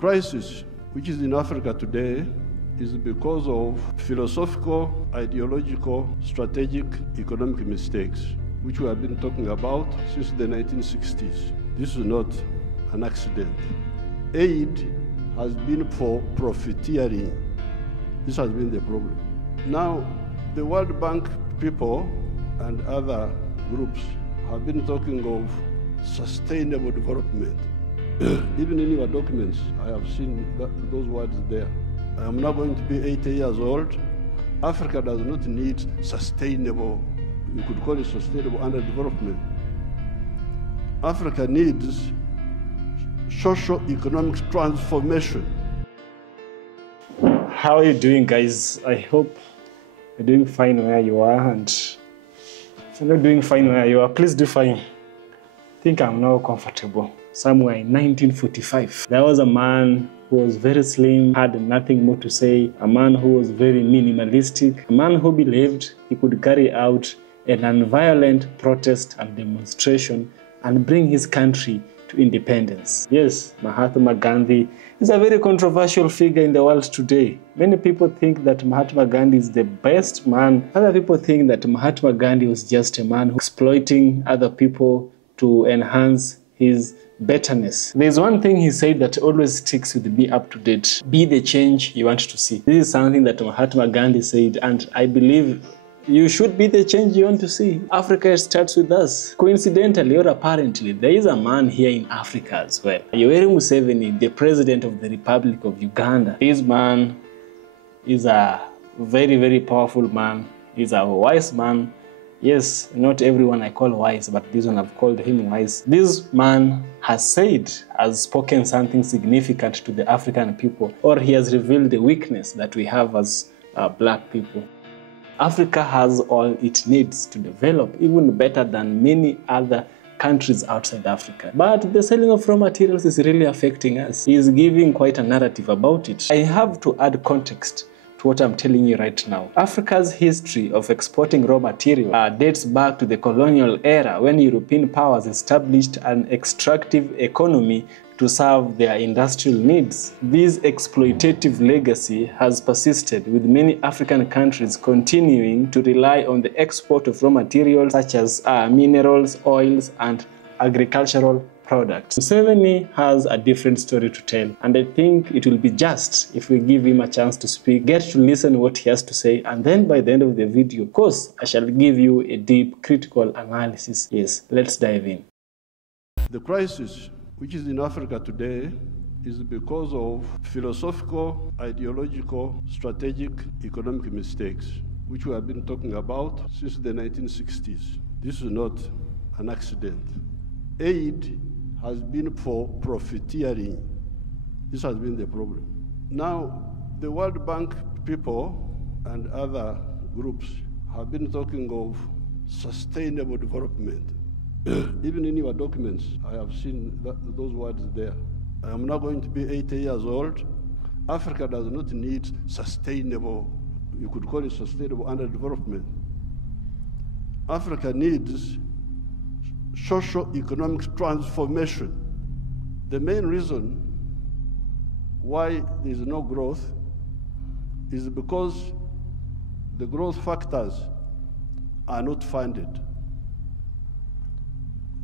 Crisis which is in Africa today is because of philosophical, ideological, strategic, economic mistakes, which we have been talking about since the 1960s. This is not an accident. Aid has been for profiteering. This has been the problem. Now, the World Bank people and other groups have been talking of sustainable development. Even in your documents, I have seen those words there. I am now going to be 80 years old. Africa does not need sustainable, you could call it sustainable underdevelopment. Africa needs socio-economic transformation. How are you doing, guys? I hope you're doing fine where you are, and if you're not doing fine where you are, please do fine. I think I'm now comfortable. Somewhere in 1945, there was a man who was very slim, had nothing more to say, a man who was very minimalistic, a man who believed he could carry out a non-violent protest and demonstration and bring his country to independence. Yes, Mahatma Gandhi is a very controversial figure in the world today. Many people think that Mahatma Gandhi is the best man. Other people think that Mahatma Gandhi was just a man who was exploiting other people to enhance his betterness. There's one thing he said that always sticks with me up to date. Be the change you want to see. This is something that Mahatma Gandhi said, and I believe you should be the change you want to see. Africa starts with us. Coincidentally or apparently, there is a man here in Africa as well. Yoweri Museveni, the president of the Republic of Uganda. This man is a very, very powerful man. He's a wise man. Yes, not everyone I call wise, but this one I've called him wise. This man has spoken something significant to the African people, or he has revealed the weakness that we have as black people. Africa has all it needs to develop, even better than many other countries outside Africa. But the selling of raw materials is really affecting us. He is giving quite a narrative about it. I have to add context to what I'm telling you right now. Africa's history of exporting raw material dates back to the colonial era, when European powers established an extractive economy to serve their industrial needs. This exploitative legacy has persisted, with many African countries continuing to rely on the export of raw materials such as minerals, oils, and agricultural products. Museveni has a different story to tell, and I think it will be just if we give him a chance to speak, get to listen what he has to say, and then by the end of the video, of course, I shall give you a deep, critical analysis. Yes, let's dive in. The crisis which is in Africa today is because of philosophical, ideological, strategic, economic mistakes, which we have been talking about since the 1960s. This is not an accident. Aid has been for profiteering. This has been the problem. Now, the World Bank people and other groups have been talking of sustainable development. Even in your documents, I have seen those words there. I am now going to be 80 years old. Africa does not need sustainable, you could call it sustainable underdevelopment. Africa needs socio-economic transformation. The main reason why there is no growth is because the growth factors are not funded.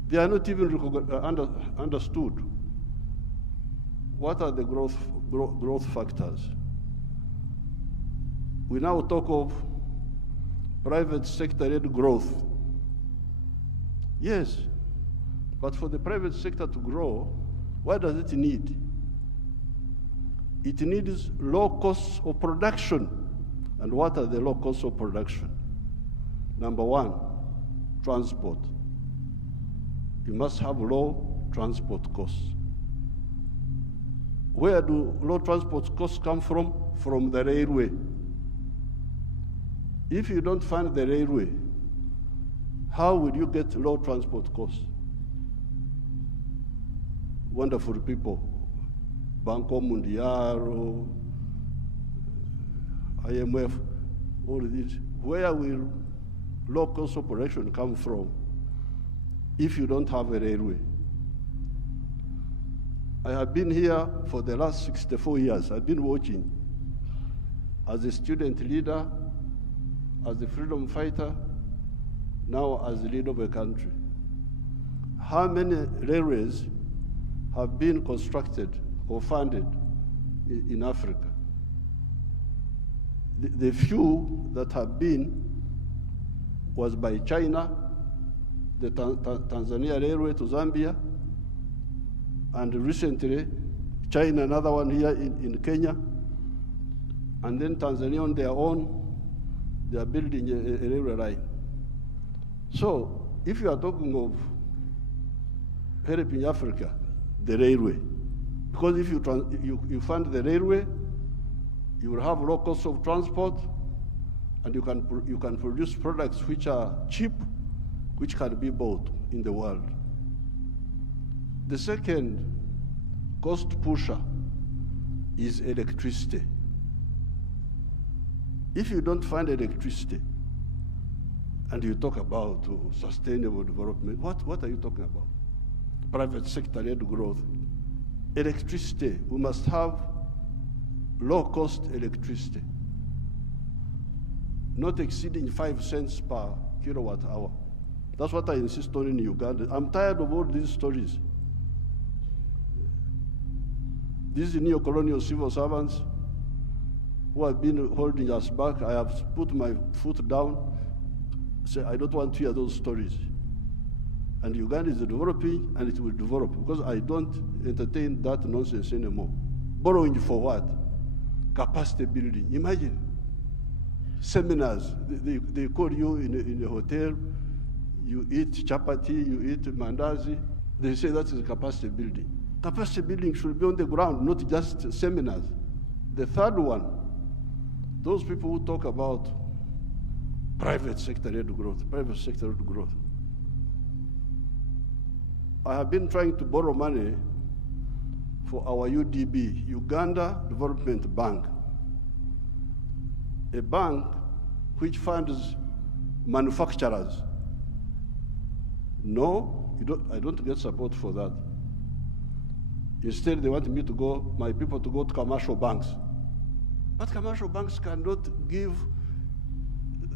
They are not even understood. What are the growth factors? We now talk of private sector-led growth. Yes, but for the private sector to grow, what does it need? It needs low costs of production. And what are the low costs of production? Number one, transport. You must have low transport costs. Where do low transport costs come from? From the railway. If you don't fund the railway, how will you get low transport costs? Wonderful people, Banco Mundial, IMF, all of this. Where will low cost of production come from if you don't have a railway? I have been here for the last 64 years. I've been watching as a student leader, as a freedom fighter, now as the leader of a country. How many railways have been constructed or funded in Africa? The few that have been was by China, the Tanzania Railway to Zambia, and recently, China, another one here in Kenya, and then Tanzania on their own, they are building a railway line. So, if you are talking of helping Africa, the railway, because if you fund the railway, you will have low cost of transport, and you can produce products which are cheap, which can be bought in the world. The second cost pusher is electricity. If you don't find electricity, and you talk about sustainable development, what are you talking about? Private sector-led growth. Electricity, we must have low-cost electricity, not exceeding 5 cents per kilowatt hour. That's what I insist on in Uganda. I'm tired of all these stories. These neo-colonial civil servants who have been holding us back, I have put my foot down, say, I don't want to hear those stories. And Uganda is developing, and it will develop, because I don't entertain that nonsense anymore. Borrowing for what? Capacity building. Imagine, seminars, they call you in a hotel, you eat chapati, you eat mandazi, they say that is capacity building. Capacity building should be on the ground, not just seminars. The third one, those people who talk about private sector-led growth, private sector-led growth. I have been trying to borrow money for our UDB, Uganda Development Bank, a bank which funds manufacturers. No, I don't get support for that. Instead, they want me to go, my people to go to commercial banks. But commercial banks cannot give,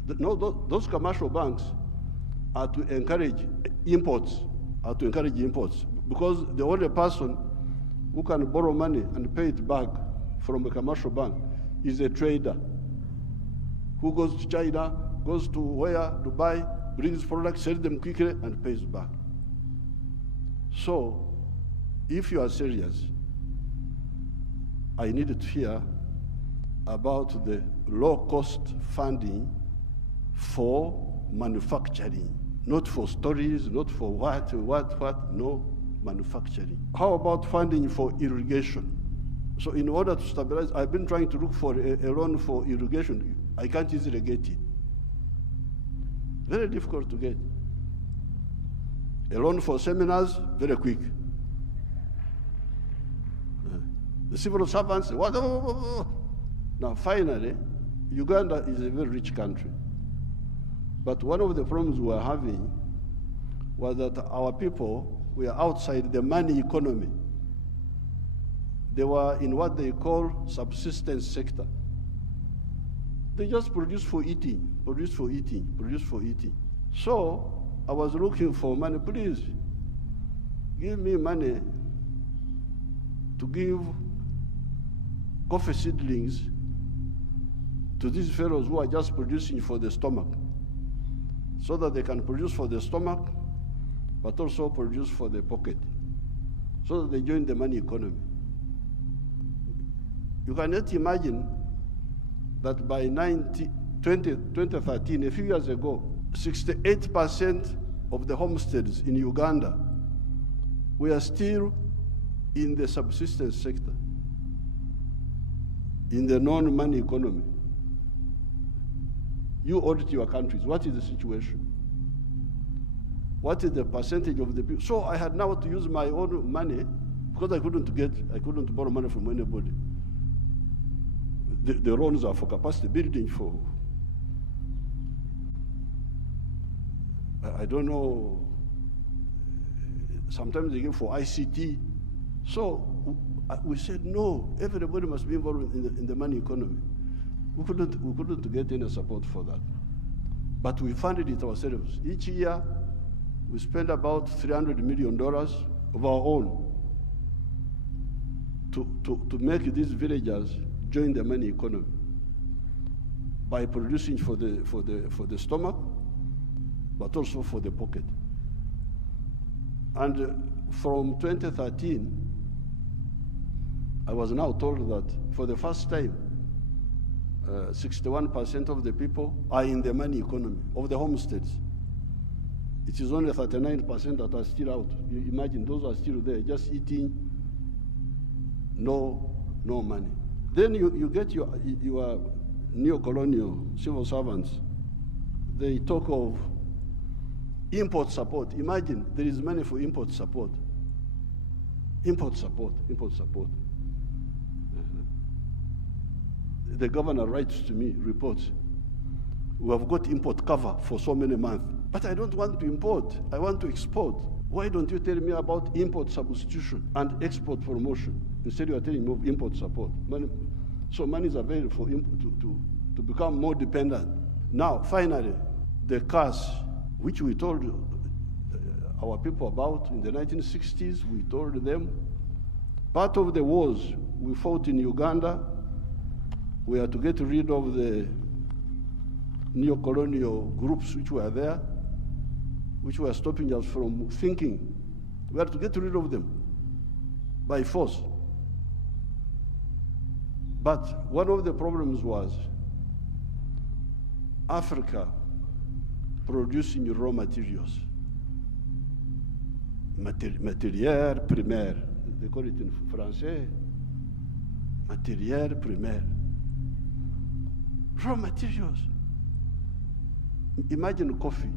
those commercial banks are to encourage imports, because the only person who can borrow money and pay it back from a commercial bank is a trader who goes to China, goes to where, Dubai, brings products, sells them quickly, and pays back. So, if you are serious, I needed to hear about the low-cost funding for manufacturing, not for stories, not for what, no, manufacturing. How about funding for irrigation? So in order to stabilize, I've been trying to look for a loan for irrigation. I can't easily get it. Very difficult to get. A loan for seminars, very quick. The civil servants, what? Now finally, Uganda is a very rich country. But one of the problems we were having was that our people were outside the money economy. They were in what they call subsistence sector. They just produce for eating, produce for eating, produce for eating. So I was looking for money. Please, give me money to give coffee seedlings to these fellows who are just producing for the stomach, so that they can produce for the stomach, but also produce for the pocket, so that they join the money economy. You cannot imagine that by 2013, a few years ago, 68% of the homesteads in Uganda were still in the subsistence sector, in the non-money economy. You audit your countries. What is the situation? What is the percentage of the people? So I had now to use my own money, because I couldn't borrow money from anybody. The loans are for capacity building, for, I don't know, sometimes they give for ICT. So We said, no, everybody must be involved in the money economy. We couldn't get any support for that. But we funded it ourselves. Each year, we spend about $300 million of our own to make these villagers join the money economy by producing for the stomach, but also for the pocket. And from 2013, I was now told that for the first time, 61% of the people are in the money economy of the homesteads. It is only 39% that are still out. You imagine those are still there, just eating, no money. Then you get your neo-colonial civil servants. They talk of import support. Imagine there is money for import support. Import support. The governor writes to me, reports, we have got import cover for so many months, but I don't want to import, I want to export. Why don't you tell me about import substitution and export promotion? Instead you are telling me of import support. So money is available for to become more dependent. Now, finally, the curse, which we told our people about in the 1960s, we told them, part of the wars we fought in Uganda, we had to get rid of the neo-colonial groups which were there, which were stopping us from thinking. We had to get rid of them by force. But one of the problems was Africa producing raw materials, matière primaire. They call it in Français, matière primaire. Raw materials. Imagine coffee.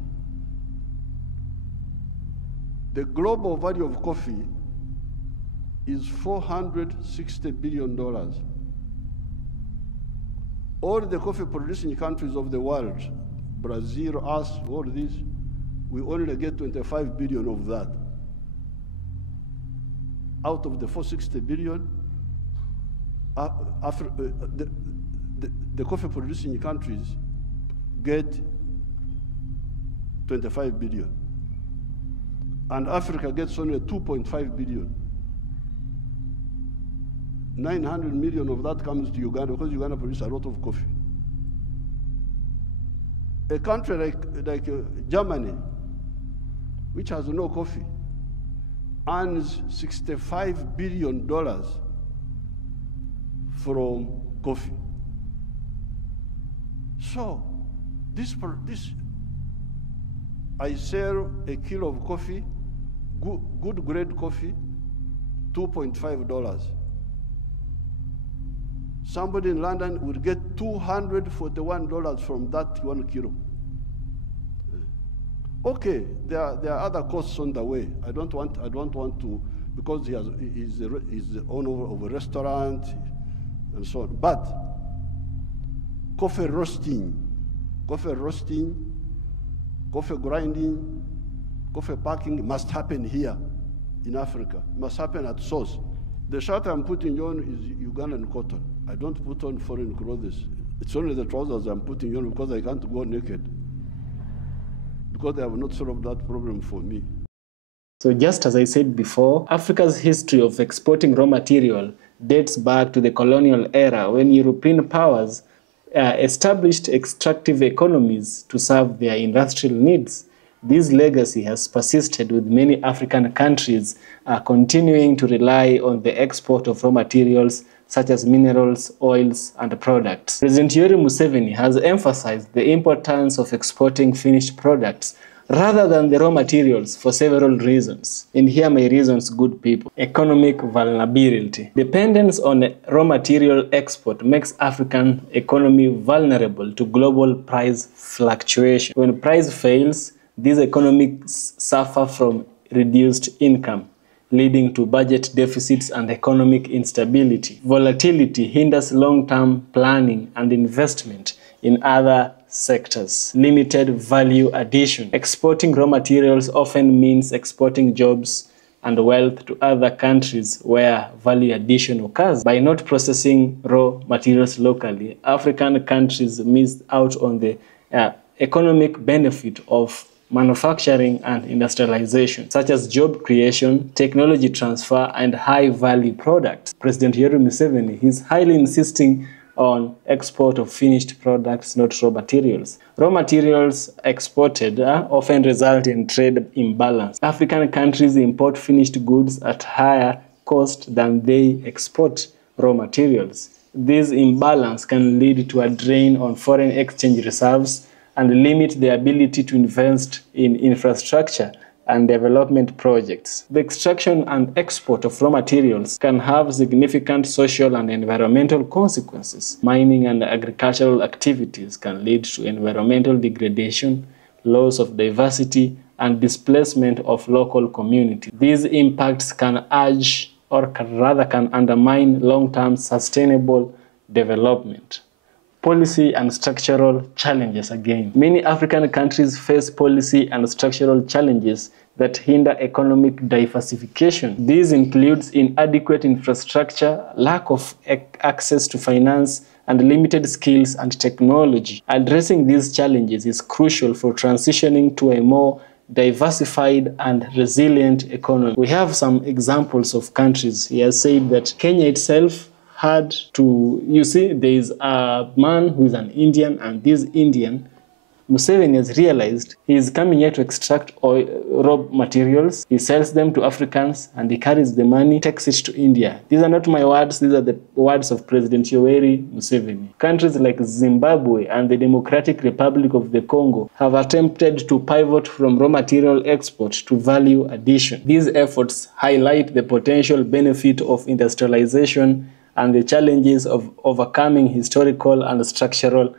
The global value of coffee is $460 billion. All the coffee producing countries of the world, Brazil, us, all these, we only get 25 billion of that. Out of the 460 billion, the coffee producing countries get 25 billion. And Africa gets only 2.5 billion. 900 million of that comes to Uganda because Uganda produces a lot of coffee. A country like Germany, which has no coffee, earns $65 billion from coffee. So, I sell a kilo of coffee, good grade coffee, $2.5. Somebody in London would get $241 from that 1 kilo. Okay, there are other costs on the way. I don't want to, because he's the owner of a restaurant and so on. But coffee roasting, coffee grinding, coffee packing must happen here in Africa. It must happen at source. The shirt I'm putting on is Ugandan cotton. I don't put on foreign clothes. It's only the trousers I'm putting on because I can't go naked. Because they have not solved that problem for me. So just as I said before, Africa's history of exporting raw material dates back to the colonial era when European powers established extractive economies to serve their industrial needs. This legacy has persisted with many African countries continuing to rely on the export of raw materials such as minerals, oils, and products. President Yoweri Museveni has emphasized the importance of exporting finished products rather than the raw materials for several reasons. And here my reasons, good people. Economic vulnerability. Dependence on raw material export makes African economy vulnerable to global price fluctuation. When price fails, these economies suffer from reduced income, leading to budget deficits and economic instability. Volatility hinders long-term planning and investment in other sectors. Limited value addition. Exporting raw materials often means exporting jobs and wealth to other countries where value addition occurs. By not processing raw materials locally, African countries miss out on the economic benefit of manufacturing and industrialization, such as job creation, technology transfer, and high-value products. President Yoweri Museveni is highly insisting on export of finished products, not raw materials. Raw materials exported often result in trade imbalance. African countries import finished goods at higher cost than they export raw materials. This imbalance can lead to a drain on foreign exchange reserves and limit the ability to invest in infrastructure and development projects. The extraction and export of raw materials can have significant social and environmental consequences. Mining and agricultural activities can lead to environmental degradation, loss of diversity, and displacement of local communities. These impacts can undermine long-term sustainable development. Policy and structural challenges again. Many African countries face policy and structural challenges that hinder economic diversification. These include inadequate infrastructure, lack of access to finance, and limited skills and technology. Addressing these challenges is crucial for transitioning to a more diversified and resilient economy. We have some examples of countries. He has said that Kenya itself had to, you see, there is a man who is an Indian, and this Indian, Museveni has realized he is coming here to extract raw materials. He sells them to Africans and he carries the money, takes it to India. These are not my words, these are the words of President Yoweri Museveni. Countries like Zimbabwe and the Democratic Republic of the Congo have attempted to pivot from raw material export to value addition. These efforts highlight the potential benefit of industrialization and the challenges of overcoming historical and structural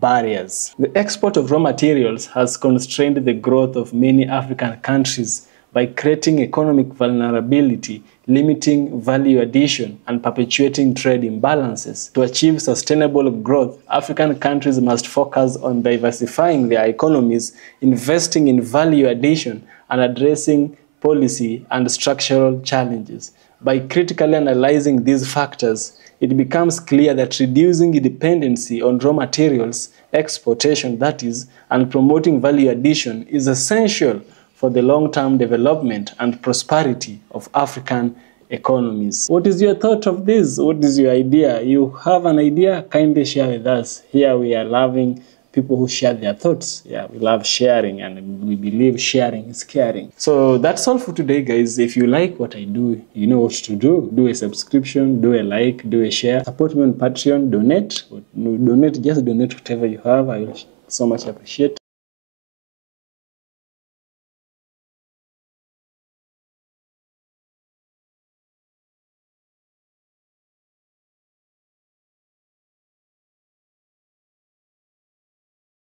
barriers. The export of raw materials has constrained the growth of many African countries by creating economic vulnerability, limiting value addition, and perpetuating trade imbalances. To achieve sustainable growth, African countries must focus on diversifying their economies, investing in value addition, and addressing policy and structural challenges. By critically analyzing these factors, it becomes clear that reducing dependency on raw materials, exportation that is, and promoting value addition is essential for the long-term development and prosperity of African economies. What is your thought of this? What is your idea? You have an idea? Kindly share with us. Here we are loving people who share their thoughts. Yeah, we love sharing, and we believe sharing is caring. So that's all for today, guys. If you like what I do, you know what to do. Do a subscription, do a like, do a share. Support me on Patreon, donate. Just donate whatever you have. I will so much appreciate.